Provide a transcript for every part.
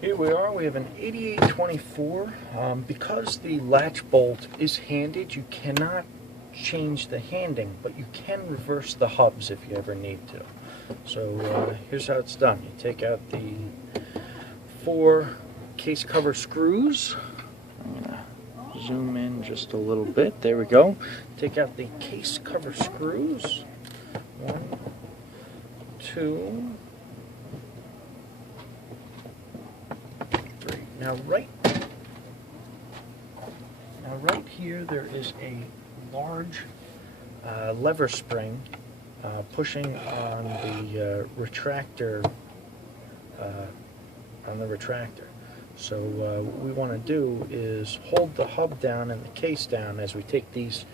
Here we are, we have an 8824. Because the latch bolt is handed, you cannot change the handing, but you can reverse the hubs if you ever need to. So here's how it's done. You take out the 4 case cover screws. I'm going to zoom in just a little bit. There we go. Take out the case cover screws. 1, 2, 3. Now right here there is a large lever spring pushing on the retractor. So what we want to do is hold the hub down and the case down as we take these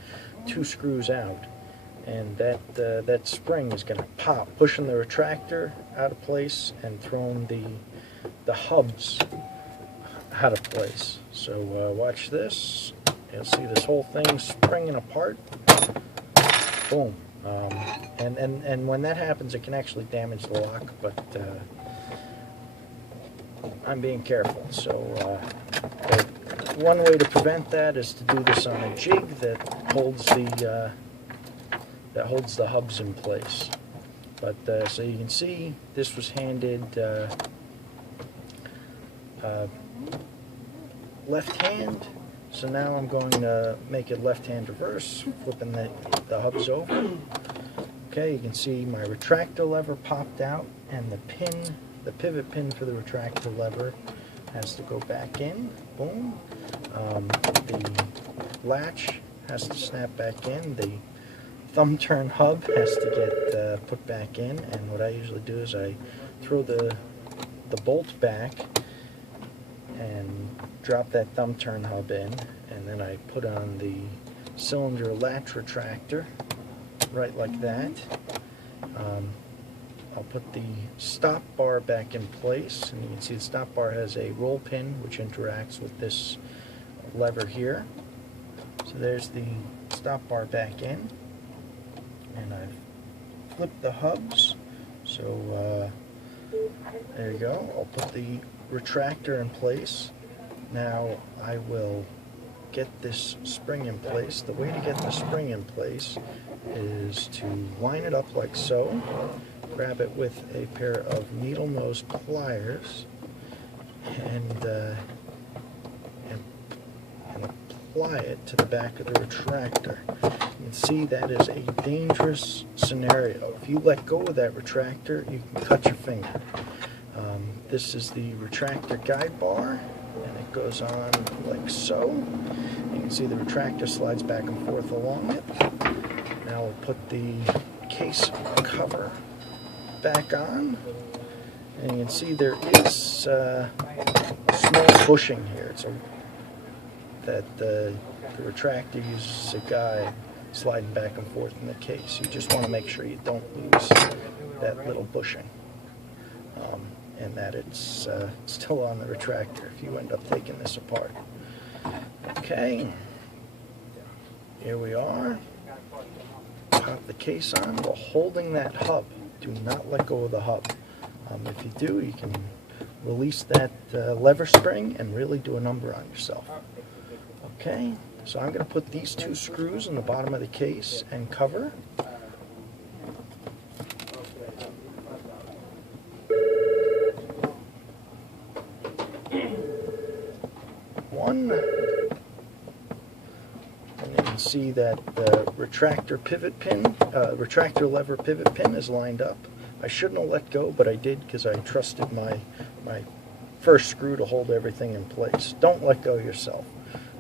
2 screws out, and that spring is going to pop, pushing the retractor out of place and throwing the hubs out of place. So watch this. You'll see this whole thing springing apart. Boom. And when that happens, it can actually damage the lock, but I'm being careful. So one way to prevent that is to do this on a jig that holds the hubs in place. But so you can see this was handed left hand. So now I'm going to make it left hand reverse, flipping the hubs over. Okay, you can see my retractor lever popped out, and the pivot pin for the retractor lever has to go back in. Boom. The latch has to snap back in. The thumb turn hub has to get put back in. And what I usually do is I throw the bolt back and drop that thumb turn hub in, and then I put on the cylinder latch retractor right like that. I'll put the stop bar back in place, and you can see the stop bar has a roll pin which interacts with this lever here. So there's the stop bar back in, and I've flipped the hubs. So there you go. I'll put the retractor in place. Now I will get this spring in place. The way to get the spring in place is to line it up like so, grab it with a pair of needle nose pliers, and apply it to the back of the retractor. You can see that is a dangerous scenario. If you let go of that retractor, you can cut your finger. This is the retractor guide bar, and it goes on like so. You can see the retractor slides back and forth along it. Now we'll put the case cover back on, and you can see there is small bushing here. So that the retractor uses a guide sliding back and forth in the case. You just want to make sure you don't lose that little bushing. And that it's still on the retractor if you end up taking this apart. Okay, here we are. Pop the case on while holding that hub. Do not let go of the hub. If you do, you can release that lever spring and really do a number on yourself. Okay, so I'm going to put these 2 screws in the bottom of the case and cover. And you can see that the retractor pivot pin, retractor lever pivot pin is lined up. I shouldn't have let go, but I did because I trusted my first screw to hold everything in place. Don't let go yourself.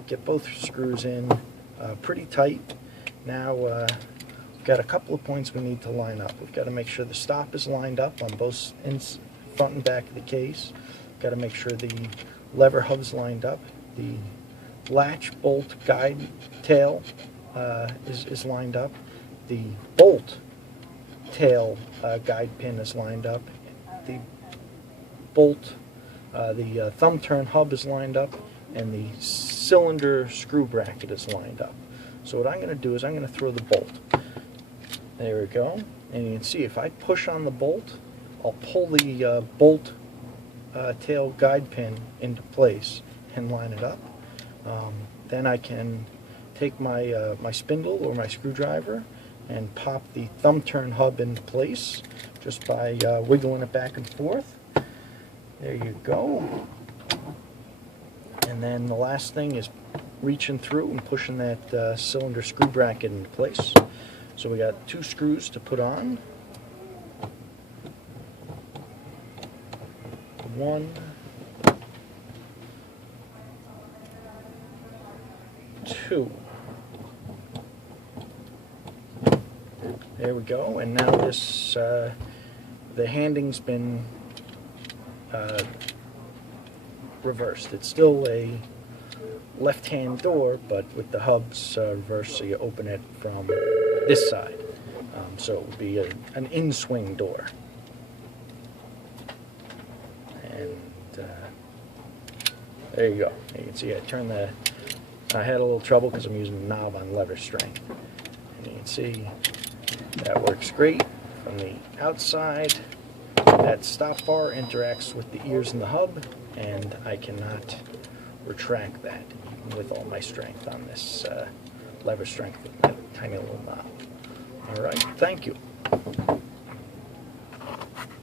Get both screws in pretty tight. Now we've got a couple of points we need to line up. We've got to make sure the stop is lined up on both front and back of the case. Got to make sure the lever hub's lined up. The latch bolt guide tail is lined up. The bolt tail guide pin is lined up. The bolt, the thumb turn hub is lined up, and the cylinder screw bracket is lined up. So what I'm going to do is I'm going to throw the bolt. There we go. And you can see if I push on the bolt, I'll pull the bolt tail guide pin into place and line it up. Then I can take my my spindle or my screwdriver and pop the thumb turn hub into place just by wiggling it back and forth. There you go. And then the last thing is reaching through and pushing that cylinder screw bracket into place. So we got 2 screws to put on. 1, 2. There we go. And now this the handing's been reversed. It's still a left-hand door, but with the hubs reversed, so you open it from this side. So it would be an in-swing door. And there you go. You can see I had a little trouble because I'm using the knob on lever strength. And you can see that works great from the outside. That stop bar interacts with the ears in the hub, and I cannot retract that even with all my strength on this lever strength with that tiny little knob. Alright, thank you.